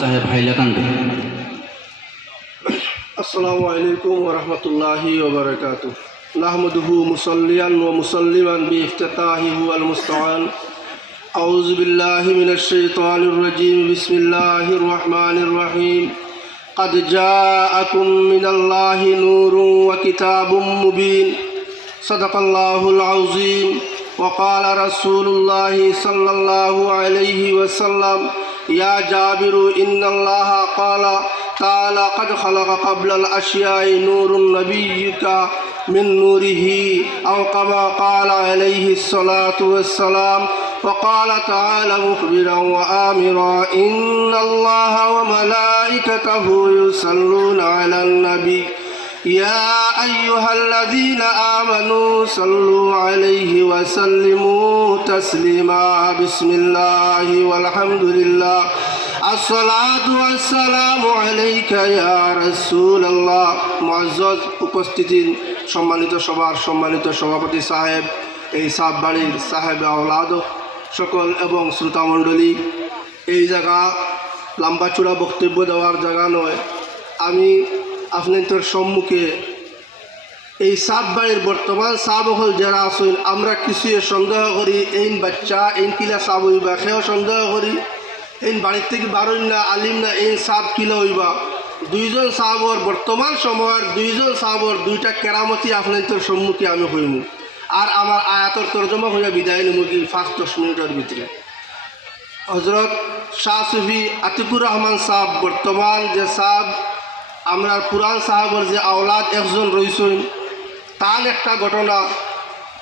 সাহেব হাইলাকান্দি আসসালামু আলাইকুম ওরহমতুল্লাহি ওবরকাত নাহমদহু মুসল্লিয়ান ও মুসল্লিমান বি ইফতাহিহু আল মুস্তান أعوذ بالله من الشيطان الرجيم بسم الله الرحمن الرحيم قد جاءكم من الله نور وكتاب مبين صدق الله العظيم وقال رسول الله صلى الله عليه وسلم يا جابر إن الله قال تعالى قد خلق قبل الأشياء نور نبيك من نوره أو كما قال عليه الصلاة والسلام وقال تعالى مخبرا وآمرا إن الله وملائكته يصلون على النبي يا أيها الذين آمنوا صلوا عليه وسلموا تسليما بسم الله والحمد لله الصلاة والسلام عليك يا رسول الله معزز উপস্থিতি সম্মানিত সবার সম্মানিত সভাপতি সাহেব এই সাব বাড়ির সাহেব আওলাদ সকল এবং শ্রোতামণ্ডলী এই জায়গা লম্বাচূড়া বক্তব্য দেওয়ার জায়গা নয় আমি আপনাদের সম্মুখে এই সাপ বাড়ির বর্তমান সাপ হল যারা আসুন আমরা কিছু সন্দেহ করি এই বাচ্চা এই কিলা সাপ হইবা, সেও সন্দেহ করি। এই বাড়ির থেকে বারোই না, আলিম না এই সাপ কিলা হইবা। দুইজন সাহাবর বর্তমান সময়ের, দুইজন সাহাবর দুইটা কেরামতি আপনাদের সম্মুখে আমি হইমু। আর আমার আয়াতর তর্জমা হইয়া বিদায় নিমু কি ফার্স্ট দশ মিনিটের ভিতরে। হজরত শাহ সুফি আতিকুর রহমান সাহ বর্তমান যে সাহ আমরা পুরান সাহাবর যে আওলাদ একজন রইছেন, তার একটা ঘটনা।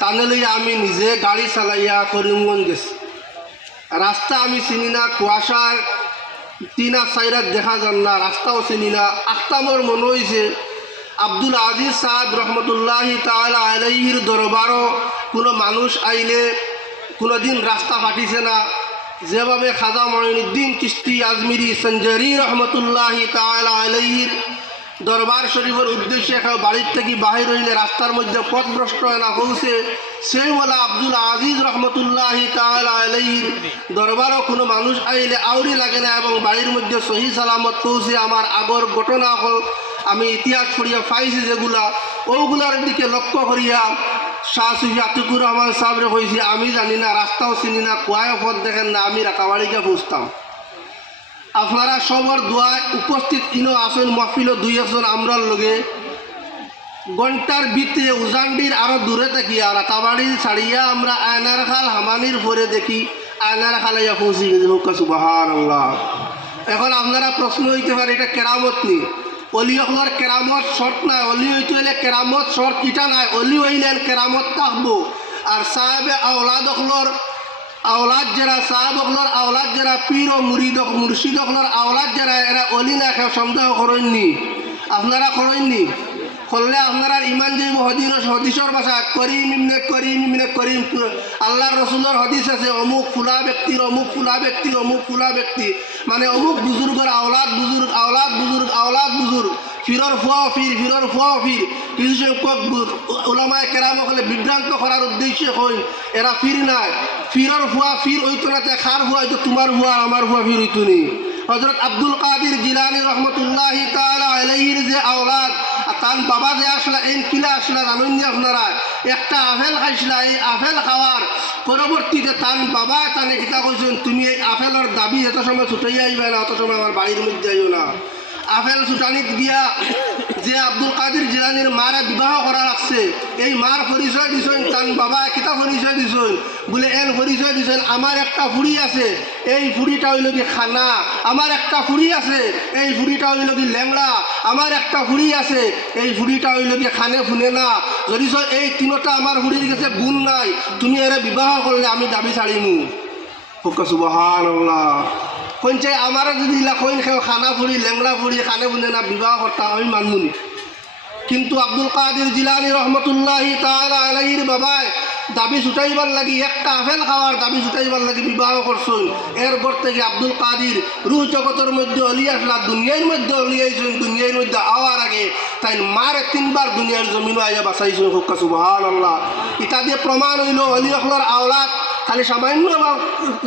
তানে লইয়া আমি নিজে গাড়ি চালাইয়া করিমগঞ্জ গেছি। রাস্তা আমি চিনি না, কুয়াশার তিনা সাইরাত দেখা যান না, রাস্তাও চিনি না। আখতামর মনে হয়েছে আব্দুল আজিজ সাহেব রহমতুল্লাহি তালা আলাইহির দরবারও কোনো মানুষ আইলে কোনো দিন রাস্তা ফাটিছে না। যেভাবে খাজা মঈনুদ্দিন কিস্তি আজমিরি সঞ্জারি রহমতুল্লাহি তালা আলাইহির দরবার শরীফের উদ্দেশ্যে এখন বাড়ির থেকে বাহির হইলে রাস্তার মধ্যে পথভ্রষ্ট না পৌঁছে সেই বলা আব্দুল আজিজ রহমতুল্লাহি তালা আলাইহির দরবারও কোনো মানুষ আইলে আউরি লাগে না এবং বাড়ির মধ্যে সহি সালামত পৌঁছে আমার আগর ঘটনা হল, আমি ইতিহাস পড়িয়া পাইছি যেগুলা, ওগুলার দিকে লক্ষ্য করিয়া শাহ সুফি আতিকুর রহমান সাহেবরে কইছি, আমি জানি না, রাস্তাও চিনি না, কুয়ায় পথ দেখেন না, আমি রাকাবাড়িকে বুঝতাম আপনারা সবর দোয়ায় উপস্থিত ইনো আসেন মহফিল দুই একজন আমরার লগে। ঘণ্টার ভিতরে উজানডির আরও দূরে থাকি, আর রাতাবাড়ি ছাড়িয়া আমরা আয়নার খাল হামানির পরে দেখি, আয়নার খালে পৌঁছি গেছি সুবাহান এখন আপনারা প্রশ্ন হইতে পারে, এটা কেরামত নি? অলি হকলর কেরামত শর্ট নাই, অলি হইতে হইলে কেরামত শর্ট ইটা নাই, অলি হইলেন কেরামত থাকব আর সাহেবে আওলাদ হকলর আওলাদ যারা সাহেব হকলর, আওলাদ যারা পীর ও মুরিদ মুর্শিদ হকলর, আওলাদ যারা, এরা অলি না খেয়ে সন্দেহ করেননি। আপনারা করেননি? করলে আপনারা ইমান যে হদির হদিসর ভাষা, করিম ইমনে করিম ইমনে করিম আল্লাহর রসুলের হদিস আছে, অমুক ফুলা ব্যক্তির, অমুক ফুলা ব্যক্তির অমুক ফুলা ব্যক্তি। মানে অমুক বুজুর্গর আওলাদ বুজুর্গ আওলাদ বুজুর্গ আওলাদ বুজুর্গ। ফিরর ফুয়া ফির, ফিরর ফুয়া ফির। কিছু সংখ্যক ওলামায় কেরাম হলে বিভ্রান্ত করার উদ্দেশ্যে হই, এরা ফির নাই। ফিরর ফুয়া ফির হইতো না তে, খার ফুয়া হইতো, তোমার ফুয়া আমার ফুয়া ফির হইতো নি। হজরত আব্দুল কাদির জিলানি রহমতুল্লাহি আলাইহির যে আওলাদ তার বাবা যে আসলা এই কিলা আসলা জানুন যে আপনারা একটা আপেল খাইছিলা এই আপেল খাওয়ার পরবর্তীতে তার বাবা তানে কিতা কইছেন, তুমি এই আপেলের দাবি এত সময় ছুটাই আইবে না, অত সময় আমার বাড়ির মধ্যে আইও না। আপেল সুটানিত গিয়া যে আব্দুল কাদির জিলানির মারা বিবাহ করা লাগছে। এই মার পরিচয় দিছেন, তার বাবা কিতা পরিচয় দিছেন। বলে, এন পরিচয় দিছেন, আমার একটা ফুড়ি আছে, এই ফুড়িটা হইল কি খানা? আমার একটা ফুড়ি আছে, এই ফুড়িটা হইল কি ল্যাংড়া? আমার একটা ফুড়ি আছে, এই ফুড়িটা হইল কি খানে ফুনে না? যদি এই তিনোটা আমার ফুড়ির কাছে গুণ নাই, তুমি এরা বিবাহ করলে আমি দাবি ছাড়িমু। সুবাহান কইছে আমার যদি ইলা কইন খেয়ে খানা ফুড়ি ল্যাংড়া ফুড়ি খানে ফুনে না বিবাহ করতাম আমি মানমুনি কিন্তু আব্দুল কাদির জিলানি রহমতুল্লাহি তাআলা আলাইহির বাবায় দাবি ছুটাইবার লাগি, একটা আপেল খাওয়ার দাবি ছুটাইবার লাগি বিবাহ করছেন এরপর থেকে আব্দুল কাদির রুহ জগতের মধ্যে অলি আসলা দুনিয়ার মধ্যে অলি আইছেন দুনিয়ার মধ্যে আওয়ার আগে। তাই মারে তিনবার দুনিয়ার জমিনও আইয়া বাঁচাইছেন হুক্কা সুবহান আল্লাহ ইত্যাদি প্রমাণ হইল, অলি আওলাদ খালি সামান্য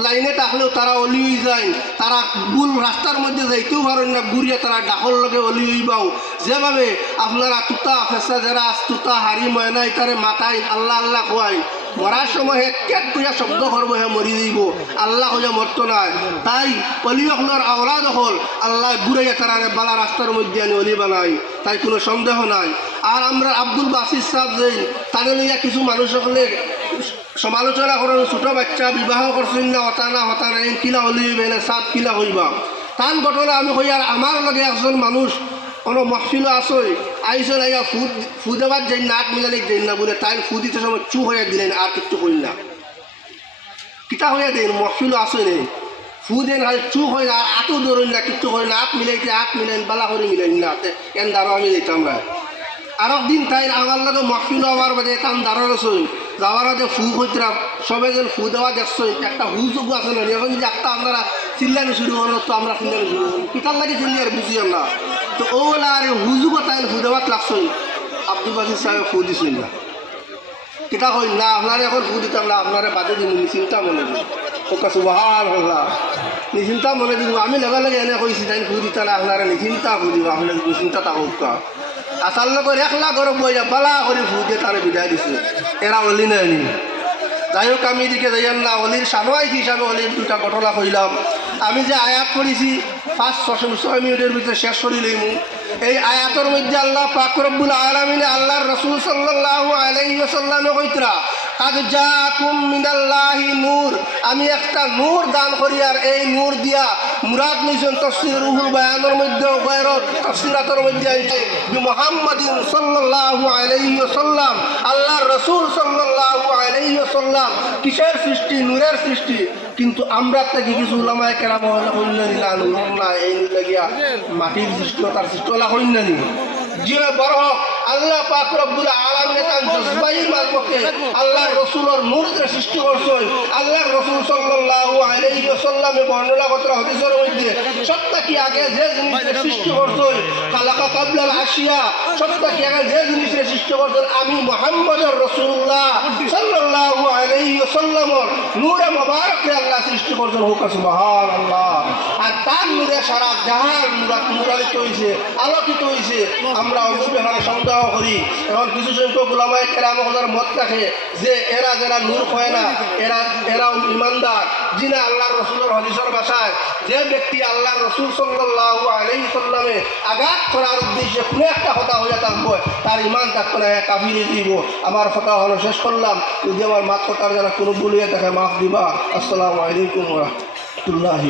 লাইনে থাকলেও তারা অলি হয়ে যায়। তারা ভুল রাস্তার মধ্যে যাইতেও পারেন না, ঘুরিয়ে তারা ডাকর লগে অলি হইবাও যেভাবে আপনারা তুতা ফেসা যারা তুতা হারি ময়না ইতারে মাথায় আল্লাহ আল্লাহ খোয়াই মরার সময় হে কেট কইয়া শব্দ করব হে মরি দিব আল্লাহ হইয়া মরত নাই। তাই অলি হকলার আওলাদ হল, আল্লাহ ঘুরাইয়া তারা বালা রাস্তার মধ্যে আনি অলি বানাই। তাই কোনো সন্দেহ নাই। আর আমরা আব্দুল বাসির সাহেব যেই তাদের কিছু মানুষ সকলে সমালোচনা করেন, ছোট বাচ্চা বিবাহ করছেন না, হতা না, হতা নাই, কিলা হলি হইবে না সাত কিলা হইবা। তান ঘটনা আমি কই আর আমার লগে একজন মানুষ কোনো মহফিল আসই আইসে আইয়া ফুদ ফুদ দেবার যাই না আট মিলানি যাই না বলে তাই ফু দিতে সময় চু হইয়া দিলেন আর কিছু কইল না। কিতা হইয়া দেন, মহফিল আসে নেই ফু দেন আর চু হয় না আতো ধরেন না কিছু হয় না আট মিলাইতে আট মিলাইন বালা করে মিলাইন না এন দ্বারা আমি যেতাম না। আর দিন তাই আমার লগে মহফিল হওয়ার বাদে তান দ্বারা রসই যাওয়ার আগে ফু হইতরা সবে যেন ফু দেওয়া দেখছই, একটা হু যোগ আছে না এখন যদি একটা আপনারা চিল্লানি শুরু হলো তো আমরা চিল্লানি শুরু হলো কিতার লাগে চিল্লি আর বুঝি আমরা। তো ওলা আর হুজুগ তাই ফু দেওয়াত লাগছই। আব্দুল বাসির সাহেব ফু দিছিল না। কিতা কই, না, আপনারা এখন ফু দিতাম না, আপনারা বাদে দিন নিশ্চিন্তা মনে দিন ওকা সুবাহান হল্লা নিশ্চিন্তা মনে দিব আমি লগে লগে এনে কইছি তাই ফু দিতা না আপনারা নিশ্চিন্তা ফু দিব আপনার নিশ্চিন্তা থাকুক আসার লগর একলা গরম বইয়া বালা করে দিয়ে তারা বিদায় দিছে। এরা অলি নেয়নি যাই হোক, আমি এদিকে যাইয়ান না, অলির সানোয়াই হিসাবে অলির দুটা ঘটনা কইলাম। আমি যে আয়াত করেছি পাঁচ ছশো ছয় মিনিটের ভিতরে শেষ করি লইমু। এই আয়াতের মধ্যে আল্লাহ পাক রব্বুল আলামিনে আল্লাহর রসুল সাল্লাহ আলাইহি ওয়াসাল্লামে কইতরা আমি একটা নূর দান করি আর এই নূর দিয়া মুরাদ নিছেন তফসির রুহুল বায়ানের মধ্যে বাইরত তফসিরাতের মধ্যে আইছে মুহাম্মাদিন সাল্লাল্লাহু আলাইহি ওয়াসাল্লাম। আল্লাহর রসুল সাল্লাল্লাহু আলাইহি ওয়াসাল্লাম। কিসের সৃষ্টি? নূরের সৃষ্টি। কিন্তু আমরা থেকে কিছু ওলামায় কেরাম হইল নূর না এই লাগিয়া মাটির সৃষ্টি, তার সৃষ্টি হইল না যে বড় হোক। আল্লাহ পাক রব্বুল আলামিন তার জজবাইর মারফতে আল্লাহ রসুলের নূর সৃষ্টি করছেন। আল্লাহ রসুল সাল্লাল্লাহু আলাইহি ওয়াসাল্লামে বর্ণনা হাদিসের মধ্যে সত্তা কি আগে যে জিনিসের সৃষ্টি করছেন খালাকা কাবলাল আশিয়া সত্তা কি আগে যে জিনিসের সৃষ্টি করছেন আমি মুহাম্মদুর রাসূলুল্লাহ সাল্লাল্লাহু আলাইহি ওয়াসাল্লামর নূরে মুবারকে আল্লাহ সৃষ্টি করছেন। হোক সুবহানাল্লাহ। আর তার নূরে সারা জাহান নূরাত নূরালিত হইছে আলোকিত হইছে। আমরা অবশ্যই সন্দেহ করি। এখন কিছু সংখ্যক গোলামায় কেরাম মত রাখে যে এরা যারা নূর হয় না এরা এরাও ইমানদার। যিনি আল্লাহ রসুলের হদিসের ভাষায় যে ব্যক্তি আল্লাহ রসুল সাল্লাহ আলাইহি সাল্লামে আঘাত করার উদ্দেশ্যে কোনো একটা কথা হয়ে থাকব, তার ইমান থাকতো না কাবিরে দিব। আমার কথা হলো শেষ করলাম। যদি আমার মাত কথার যারা কোনো বলিয়ে দেখে মাফ দিবা। আসসালামু আলাইকুম রহমতুল্লাহ